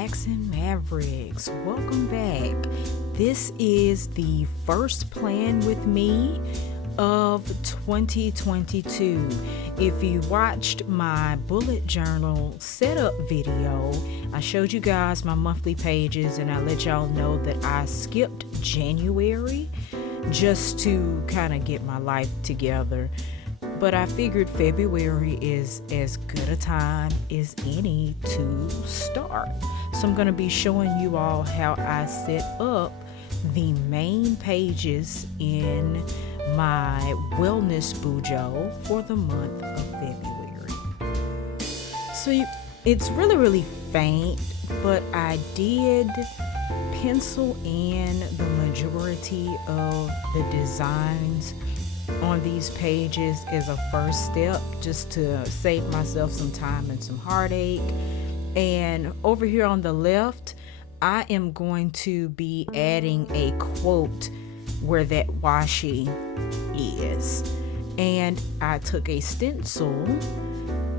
Macks and Mavericks. Welcome back. This is the first plan with me of 2022. If you watched my bullet journal setup video, I showed you guys my monthly pages and I let y'all know that I skipped January just to kind of get my life together. But I figured February is as good a time as any to start. So I'm going to be showing you all how I set up the main pages in my wellness bujo for the month of February. So it's really faint, but I did pencil in the majority of the designs on these pages as a first step, just to save myself some time and some heartache. And over here on the left, I am going to be adding a quote where that washi is. And I took a stencil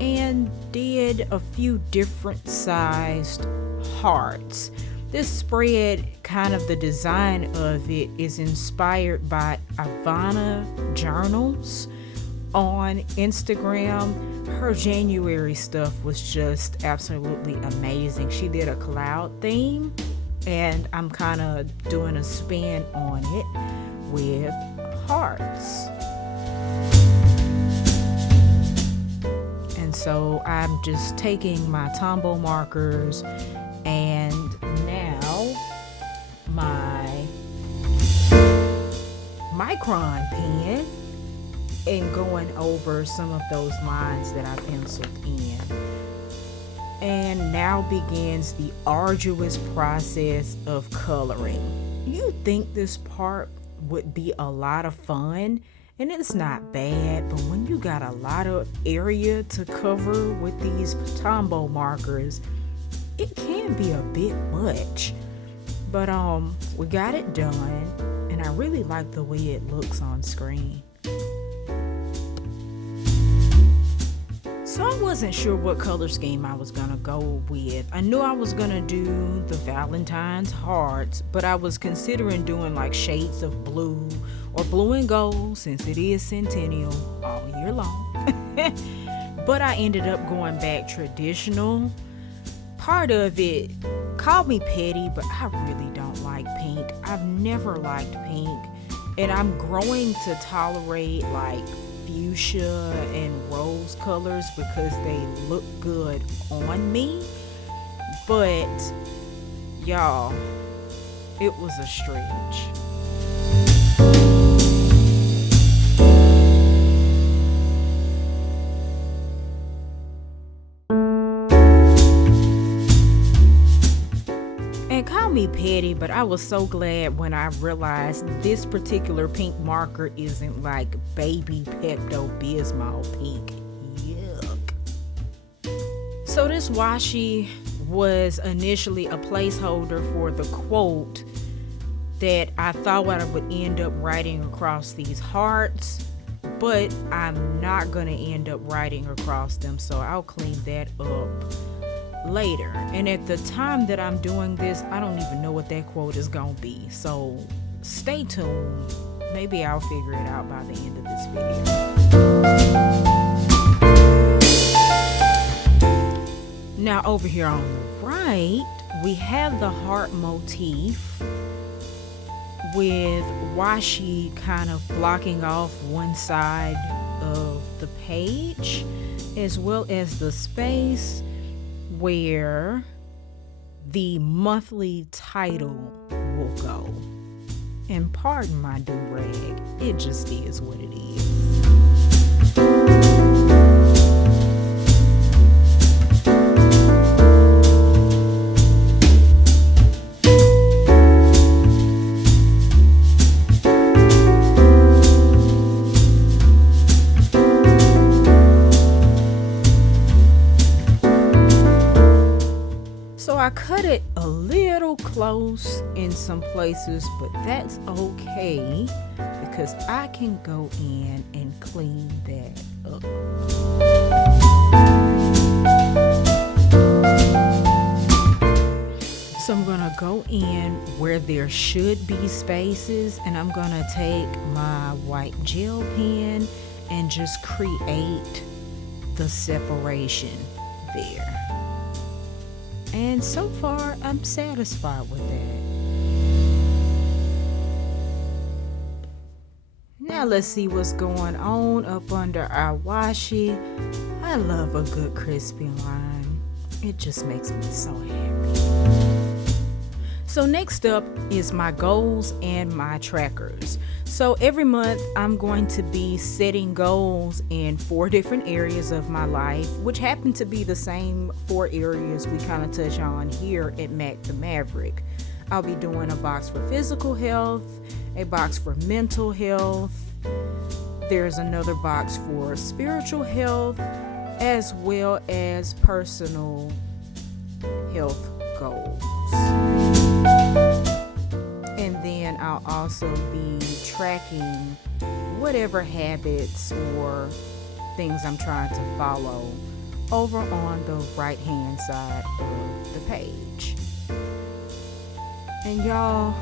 and did a few different sized hearts. This spread, kind of the design of it, is inspired by Ivana Journals on Instagram. Her January stuff was just absolutely amazing. She did a cloud theme, and I'm kind of doing a spin on it with hearts. And so I'm just taking my Tombow markers and now my micron pen and going over some of those lines that I penciled in. And now begins the arduous process of coloring. You'd think this part would be a lot of fun, and it's not bad, but when you got a lot of area to cover with these Tombow markers, it can be a bit much. But we got it done, and I really like the way it looks on screen. So I wasn't sure what color scheme I was gonna go with. I knew I was gonna do the Valentine's hearts, but I was considering doing like shades of blue or blue and gold, since it is centennial all year long. But I ended up going back traditional. Part of it, call me petty, but I really don't like pink. I've never liked pink, and I'm growing to tolerate like fuchsia and rose colors because they look good on me. But y'all, it was a stretch. Call me petty, but I was so glad when I realized this particular pink marker isn't like baby Pepto-Bismol pink. Yuck. So this washi was initially a placeholder for the quote that I thought I would end up writing across these hearts, but I'm not going to end up writing across them, so I'll clean that up later. And at the time that I'm doing this, I don't even know what that quote is gonna be, so stay tuned. Maybe I'll figure it out by the end of this video. Now over here on the right, we have the heart motif with washi kind of blocking off one side of the page, as well as the space where the monthly title will go. And pardon my do-rag, it just is what it is. I cut it a little close in some places, but that's okay because I can go in and clean that up. So I'm gonna go in where there should be spaces, and I'm gonna take my white gel pen and just create the separation there. And so far, I'm satisfied with that. Now let's see what's going on up under our washi. I love a good crispy line. It just makes me so happy. So next up is my goals and my trackers. So every month I'm going to be setting goals in 4 different areas of my life, which happen to be the same 4 areas we kind of touch on here at Mac the Maverick. I'll be doing a box for physical health, a box for mental health. There's another box for spiritual health, as well as personal health goals. And then I'll also be tracking whatever habits or things I'm trying to follow over on the right hand side of the page. And y'all,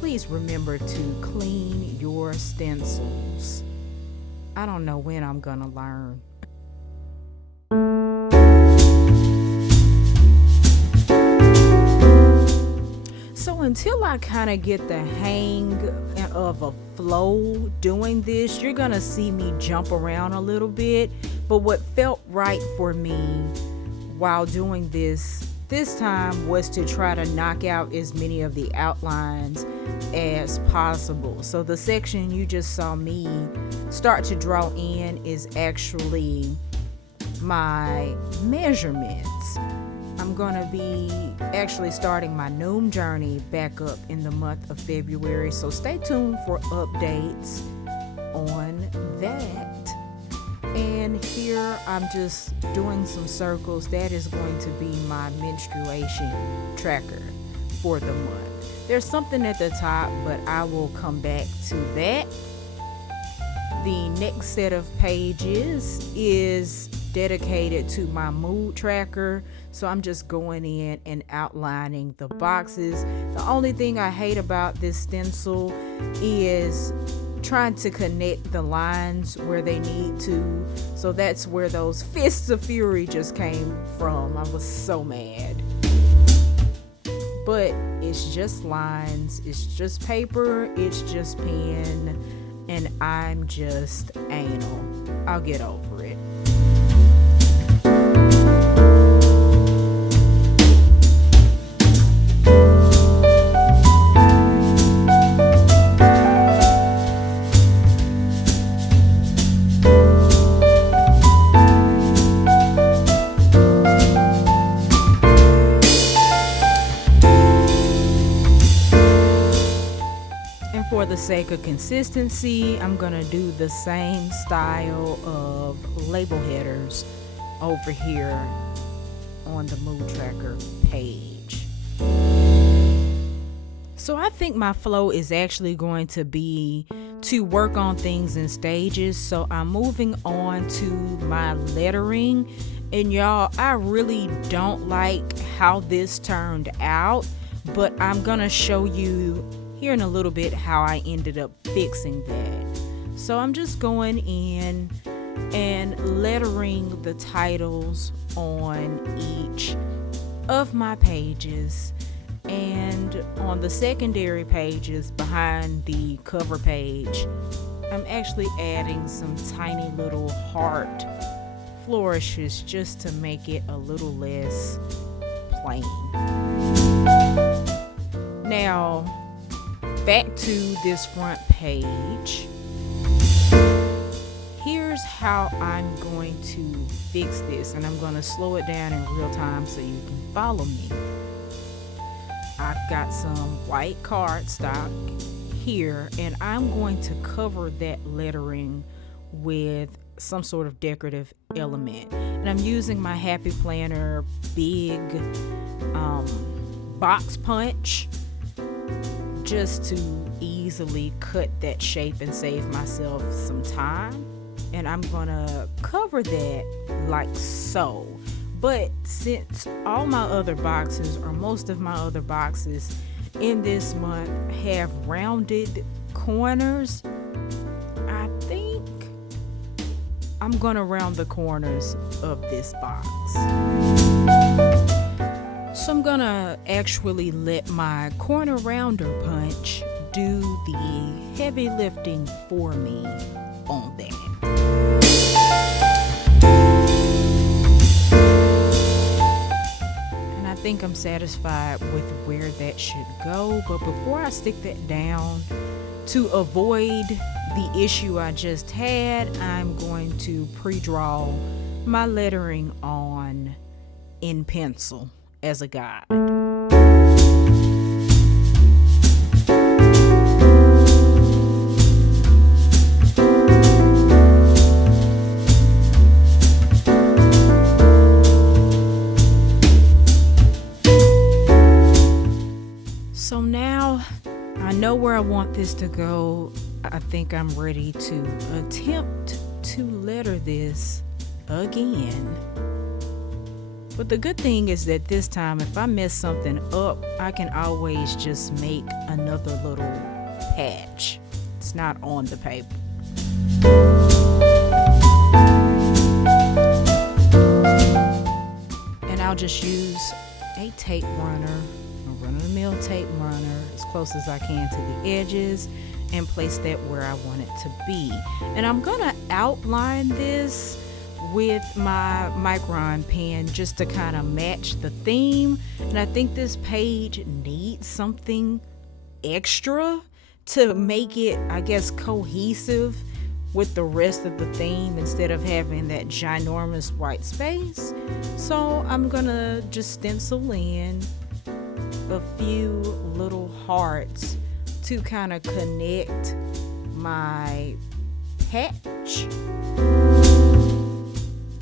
please remember to clean your stencils. I don't know when I'm gonna learn. So until I kind of get the hang of a flow doing this, you're gonna see me jump around a little bit. But what felt right for me while doing this time was to try to knock out as many of the outlines as possible. So the section you just saw me start to draw in is actually my measurements. I'm gonna be actually starting my Noom journey back up in the month of February, so stay tuned for updates on that. And here I'm just doing some circles. That is going to be my menstruation tracker for the month. There's something at the top, but I will come back to that. The next set of pages is dedicated to my mood tracker. So I'm just going in and outlining the boxes. The only thing I hate about this stencil is trying to connect the lines where they need to. So that's where those fists of fury just came from. I was so mad. But it's just lines, it's just paper, it's just pen, and I'm just anal. I'll get over it. For the sake of consistency, I'm gonna do the same style of label headers over here on the mood tracker page. So I think my flow is actually going to be to work on things in stages. So I'm moving on to my lettering, and y'all, I really don't like how this turned out, but I'm gonna show you here in a little bit how I ended up fixing that. So I'm just going in and lettering the titles on each of my pages, and on the secondary pages behind the cover page, I'm actually adding some tiny little heart flourishes just to make it a little less plain. Now back to this front page. Here's how I'm going to fix this, and I'm going to slow it down in real time so you can follow me. I've got some white cardstock here, and I'm going to cover that lettering with some sort of decorative element. And I'm using my Happy Planner big box punch just to easily cut that shape and save myself some time. And I'm gonna cover that like so, But since all my other boxes, or most of my other boxes in this month, have rounded corners, I think I'm gonna round the corners of this box. So I'm gonna actually let my corner rounder punch do the heavy lifting for me on that. I think I'm satisfied with where that should go, but before I stick that down, to avoid the issue I just had, I'm going to pre-draw my lettering on in pencil as a guide. So now I know where I want this to go. I think I'm ready to attempt to letter this again. But the good thing is that this time, if I mess something up, I can always just make another little patch. It's not on the paper. And I'll just use a tape runner, a run-of-the-mill tape runner, as close as I can to the edges, and place that where I want it to be. And I'm gonna outline this with my micron pen just to kind of match the theme. And I think this page needs something extra to make it, I guess, cohesive with the rest of the theme instead of having that ginormous white space. So I'm gonna just stencil in a few little hearts to kind of connect my patch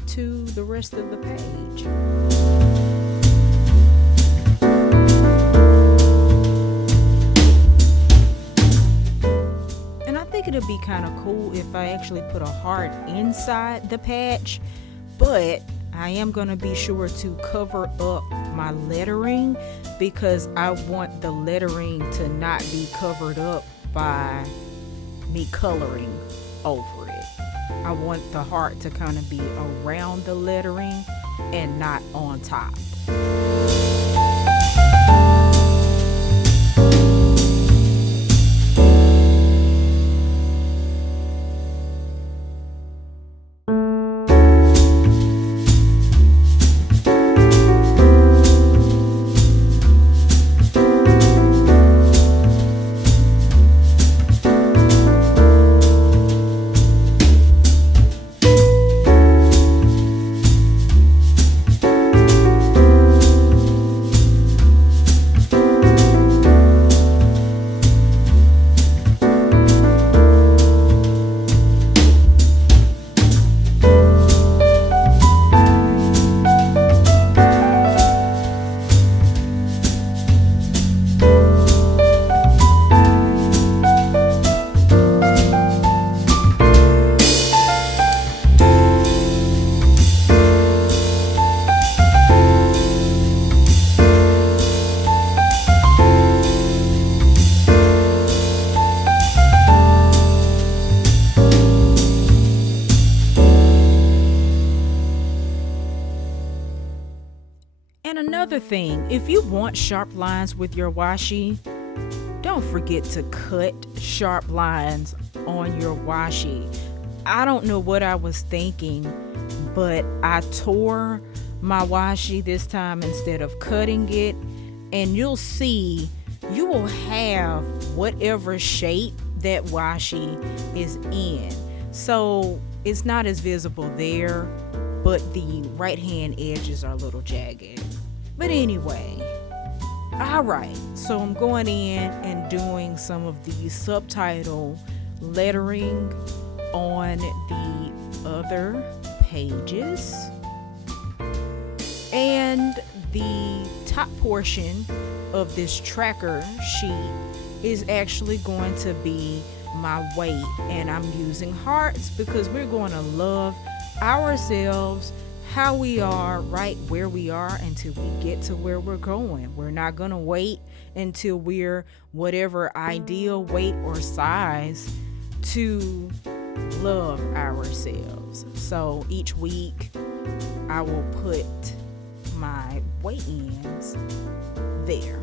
to the rest of the page. And I think it'll be kind of cool if I actually put a heart inside the patch, but I am going to be sure to cover up my lettering because I want the lettering to not be covered up by me coloring over it. I want the heart to kind of be around the lettering and not on top. Another thing, if you want sharp lines with your washi, don't forget to cut sharp lines on your washi. I don't know what I was thinking, but I tore my washi this time instead of cutting it, and you'll see you will have whatever shape that washi is in. So it's not as visible there, but the right hand edges are a little jagged. But anyway, alright, so I'm going in and doing some of the subtitle lettering on the other pages. And the top portion of this tracker sheet is actually going to be my weight. And I'm using hearts because we're going to love ourselves how we are right where we are until we get to where we're going. We're not going to wait until we're whatever ideal weight or size to love ourselves. So each week I will put my weigh-ins there.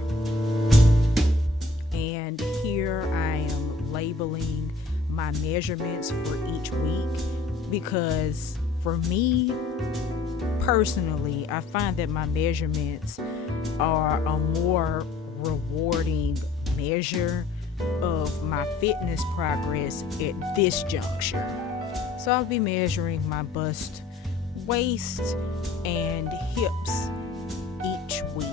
And here I am labeling my measurements for each week, because for me personally, I find that my measurements are a more rewarding measure of my fitness progress at this juncture. So I'll be measuring my bust, waist, and hips each week.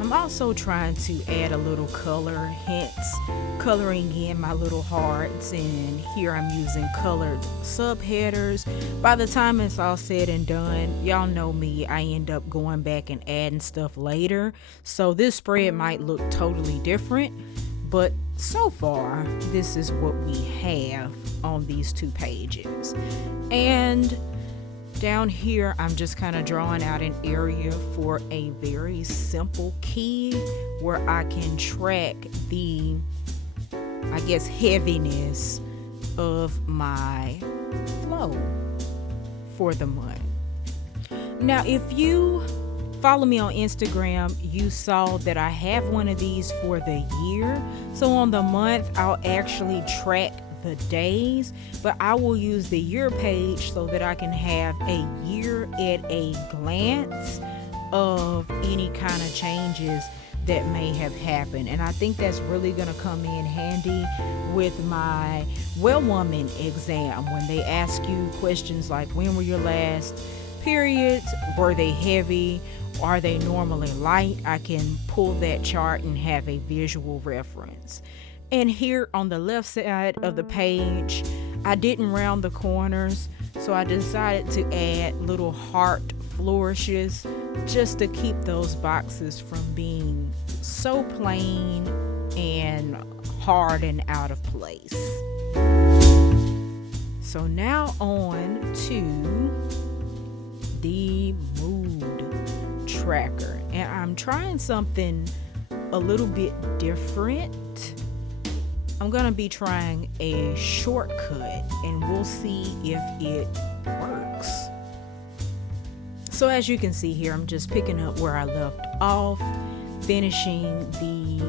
I'm also trying to add a little color, hence coloring in my little hearts, and here I'm using colored subheaders. By the time it's all said and done, y'all know me, I end up going back and adding stuff later, so this spread might look totally different, but so far this is what we have on these 2 pages. And down here I'm just kind of drawing out an area for a very simple key where I can track the, I guess, heaviness of my flow for the month. Now, if you follow me on Instagram, you saw that I have one of these for the year. So on the month, I'll actually track the days, but I will use the year page so that I can have a year at a glance of any kind of changes that may have happened. And I think that's really going to come in handy with my Well Woman exam, when they ask you questions like, when were your last periods, were they heavy, are they normally light? I can pull that chart and have a visual reference. And here on the left side of the page, I didn't round the corners, so I decided to add little heart flourishes just to keep those boxes from being so plain and hard and out of place. So now on to the mood tracker, and I'm trying something a little bit different. I'm gonna be trying a shortcut and we'll see if it works. So as you can see here, I'm just picking up where I left off, finishing the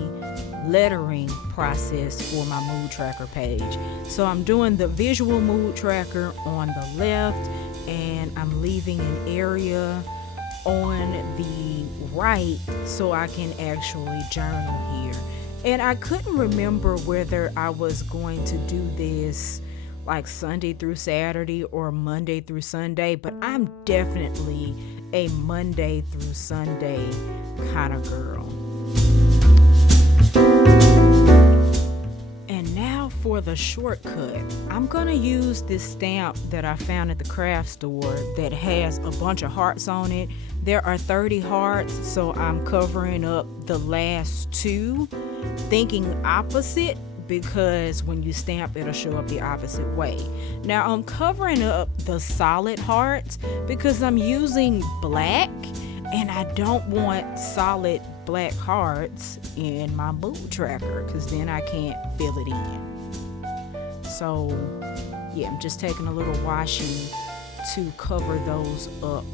lettering process for my mood tracker page. So I'm doing the visual mood tracker on the left, and I'm leaving an area on the right so I can actually journal here. And I couldn't remember whether I was going to do this like Sunday through Saturday or Monday through Sunday, but I'm definitely a Monday through Sunday kind of girl. And now for the shortcut. I'm gonna use this stamp that I found at the craft store that has a bunch of hearts on it. There are 30 hearts, so I'm covering up the last 2, thinking opposite, because when you stamp, it'll show up the opposite way. Now I'm covering up the solid hearts because I'm using black, and I don't want solid black hearts in my mood tracker because then I can't fill it in. So yeah, I'm just taking a little washing to cover those up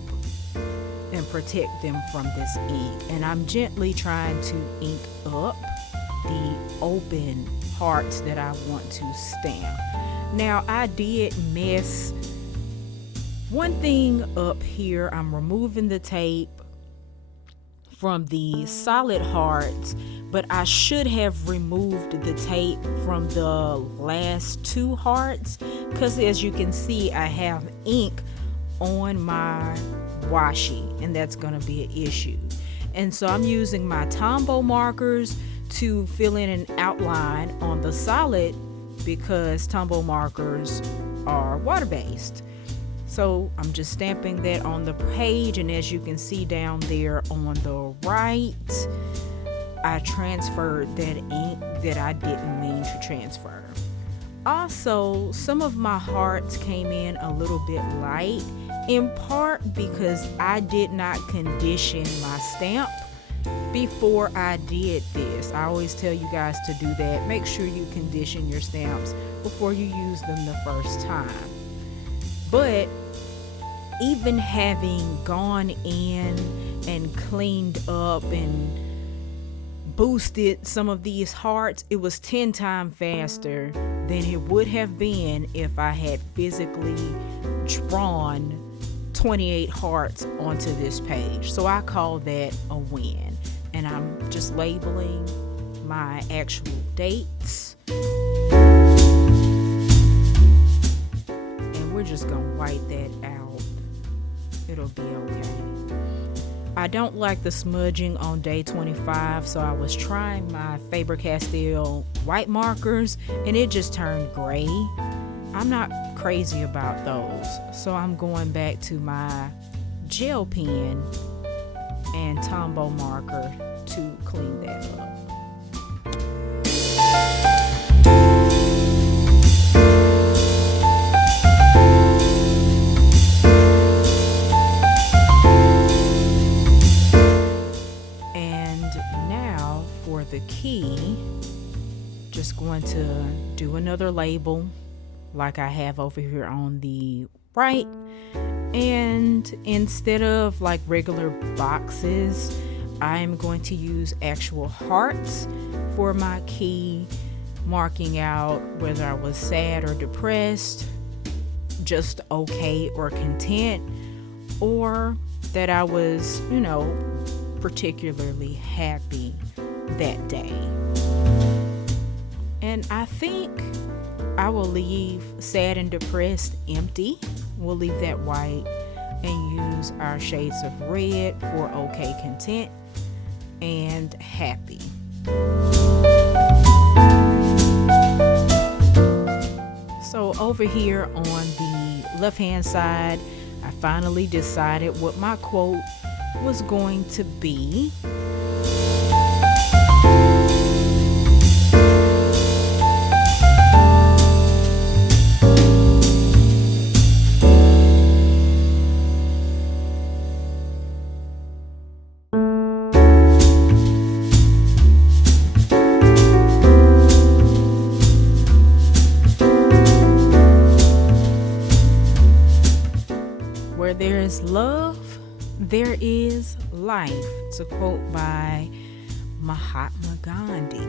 and protect them from this ink. And I'm gently trying to ink up the open hearts that I want to stamp. Now I did miss one thing up here. I'm removing the tape from the solid hearts, but I should have removed the tape from the last 2 hearts, because as you can see, I have ink on my washi, and that's going to be an issue. And so I'm using my Tombow markers to fill in an outline on the solid, because Tombow markers are water-based. So I'm just stamping that on the page, and as you can see down there on the right, I transferred that ink that I didn't mean to transfer. Also, some of my hearts came in a little bit light, in part because I did not condition my stamp before I did this. I always tell you guys to do that. Make sure you condition your stamps before you use them the first time. But even having gone in and cleaned up and boosted some of these hearts, it was 10 times faster than it would have been if I had physically drawn 28 hearts onto this page. So I call that a win. And I'm just labeling my actual dates. And we're just gonna white that out. It'll be okay. I don't like the smudging on day 25, so I was trying my Faber-Castell white markers and it just turned gray. I'm not crazy about those, so I'm going back to my gel pen and Tombow marker to clean that up. The key, just going to do another label like I have over here on the right, and instead of like regular boxes, I'm going to use actual hearts for my key, marking out whether I was sad or depressed, just okay or content, or that I was, particularly happy that day. And I think I will leave sad and depressed empty. We'll leave that white and use our shades of red for okay, content, and happy. So over here on the left hand side, I finally decided what my quote was going to be. Where there is love, there is life. It's a quote by Mahatma Gandhi.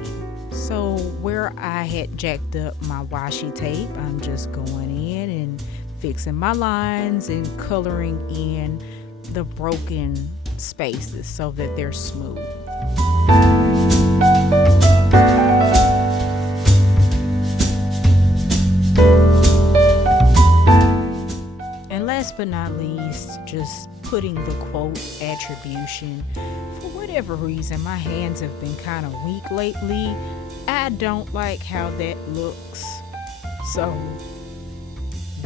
So where I had jacked up my washi tape, I'm just going in and fixing my lines and coloring in the broken spaces so that they're smooth. Last but not least, just putting the quote attribution. For whatever reason, my hands have been kind of weak lately. I don't like how that looks. So,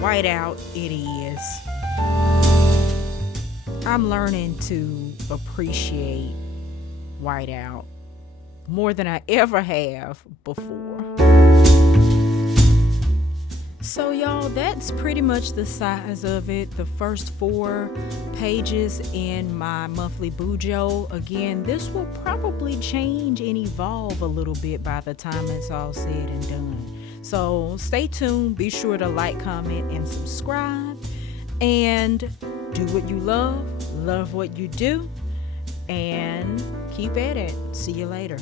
white out it is. I'm learning to appreciate white out more than I ever have before. So y'all, that's pretty much the size of it. The first 4 pages in my monthly bujo. Again, this will probably change and evolve a little bit by the time it's all said and done. So stay tuned. Be sure to like, comment, and subscribe. And do what you love what you do, and keep at it. See you later.